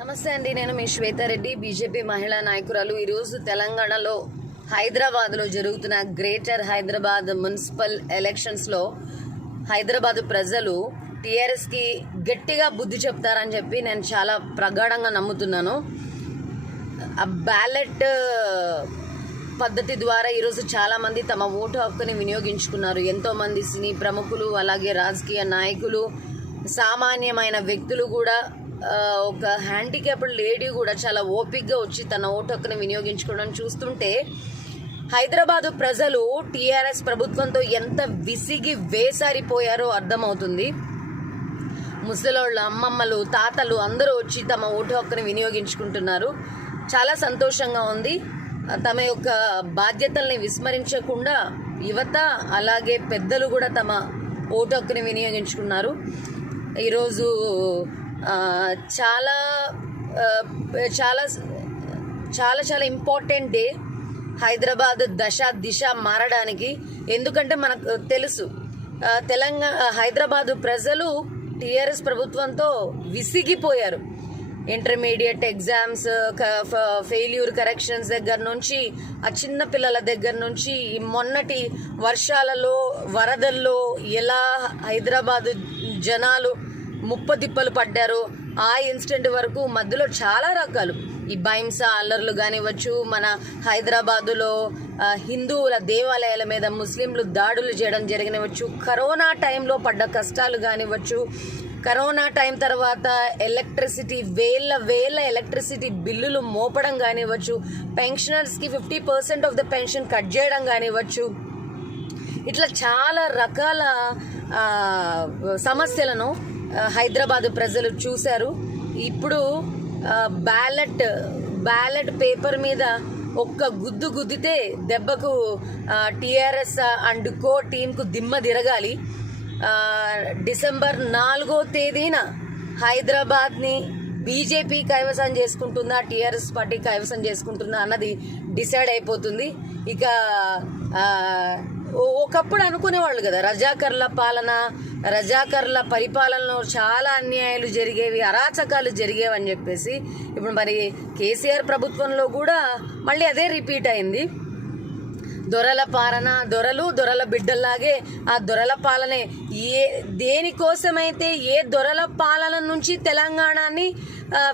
నమస్తే అండి, నేను మీ శ్వేతారెడ్డి, బీజేపీ మహిళా నాయకురాలు. ఈరోజు తెలంగాణలో హైదరాబాద్లో జరుగుతున్న గ్రేటర్ హైదరాబాద్ మున్సిపల్ ఎలక్షన్స్లో హైదరాబాద్ ప్రజలు టీఆర్ఎస్కి గట్టిగా బుద్ధి చెప్తారని చెప్పి నేను చాలా ప్రగాఢంగా నమ్ముతున్నాను. ఆ బ్యాలెట్ పద్ధతి ద్వారా ఈరోజు చాలామంది తమ ఓటు హక్కుని వినియోగించుకున్నారు. ఎంతోమంది సినీ ప్రముఖులు, అలాగే రాజకీయ నాయకులు, సామాన్యమైన వ్యక్తులు కూడా, ఒక హ్యాండిక్యాప్డ్ లేడీ కూడా చాలా ఓపిక్గా వచ్చి తన ఓటు హక్కుని వినియోగించుకోవడం చూస్తుంటే హైదరాబాదు ప్రజలు టీఆర్ఎస్ ప్రభుత్వంతో ఎంత విసిగి వేసారిపోయారో అర్థమవుతుంది. ముసలోళ్ళు, అమ్మమ్మలు, తాతలు అందరూ వచ్చి తమ ఓటు హక్కుని వినియోగించుకుంటున్నారు. చాలా సంతోషంగా ఉంది. తమ యొక్క బాధ్యతల్ని విస్మరించకుండా యువత అలాగే పెద్దలు కూడా తమ ఓటు హక్కుని వినియోగించుకున్నారు. ఈరోజు చాలా చాలా చాలా చాలా ఇంపార్టెంట్ డే హైదరాబాద్ దిశ మారడానికి. ఎందుకంటే మనకు తెలుసు, హైదరాబాదు ప్రజలు టీఆర్ఎస్ ప్రభుత్వంతో విసిగిపోయారు. ఇంటర్మీడియట్ ఎగ్జామ్స్, ఫెయిల్యూర్ కరెక్షన్స్ దగ్గర నుంచి, ఆ చిన్న పిల్లల దగ్గర నుంచి, మొన్నటి వర్షాలలో, వరదల్లో ఎలా హైదరాబాదు జనాలు ముప్పదిప్పలు పడ్డారు, ఆ ఇన్సిడెంట్ వరకు మధ్యలో చాలా రకాలు ఈ బైంస అల్లర్లు కానివ్వచ్చు, మన హైదరాబాదులో హిందువుల దేవాలయాల మీద ముస్లింలు దాడులు చేయడం జరిగినవచ్చు, కరోనా టైంలో పడ్డ కష్టాలు కానివ్వచ్చు, కరోనా టైం తర్వాత ఎలక్ట్రిసిటీ వేల ఎలక్ట్రిసిటీ బిల్లులు మోపడం కానివ్వచ్చు, పెన్షనర్స్కి 50% ఆఫ్ ద పెన్షన్ కట్ చేయడం కానివ్వచ్చు, ఇట్లా చాలా రకాల సమస్యలను హైదరాబాదు ప్రజలు చూశారు. ఇప్పుడు బ్యాలెట్ పేపర్ మీద ఒక్క గుద్దితే దెబ్బకు టీఆర్ఎస్ అండ్ కో టీంకు దిమ్మ తిరగాలి. డిసెంబర్ 4వ తేదీన హైదరాబాద్ని బీజేపీ కైవసం చేసుకుంటుందా, టీఆర్ఎస్ పార్టీ కైవసం చేసుకుంటుందా అన్నది డిసైడ్ అయిపోతుంది. ఇక ఒకప్పుడు అనుకునేవాళ్ళు కదా, రజాకర్ల పరిపాలనలో చాలా అన్యాయాలు జరిగేవి, అరాచకాలు జరిగేవి అని చెప్పేసి. ఇప్పుడు మరి కేసీఆర్ ప్రభుత్వంలో కూడా మళ్ళీ అదే రిపీట్ అయింది. దొరల పాలన, దొరల బిడ్డల్లాగే ఆ దొరల పాలనే. దేనికోసమైతే ఏ దొరల పాలన నుంచి తెలంగాణని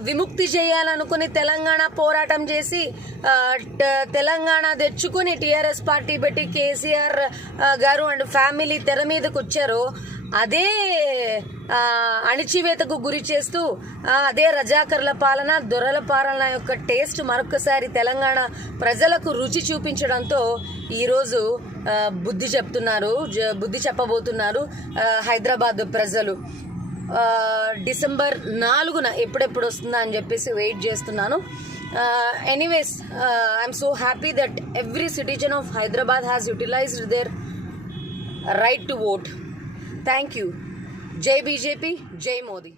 విముక్తి చేయాలనుకుని తెలంగాణ పోరాటం చేసి తెలంగాణ తెచ్చుకుని టీఆర్ఎస్ పార్టీ పెట్టి కేసీఆర్ గారు అండ్ ఫ్యామిలీ తెర మీదకు వచ్చారో, అదే అణిచివేతకు గురి చేస్తూ అదే రజాకర్ల పాలన, దొరల పాలన యొక్క టేస్ట్ మరొకసారి తెలంగాణ ప్రజలకు రుచి చూపించడంతో ఈరోజు బుద్ధి చెప్పబోతున్నారు హైదరాబాద్ ప్రజలు. డిసెంబర్ 4న ఎప్పుడెప్పుడు వస్తుందా అని చెప్పేసి వెయిట్ చేస్తున్నాను. Anyways, I'm so happy that every citizen of Hyderabad has utilized their right to vote. Thank you. Jai BJP, Jai Modi.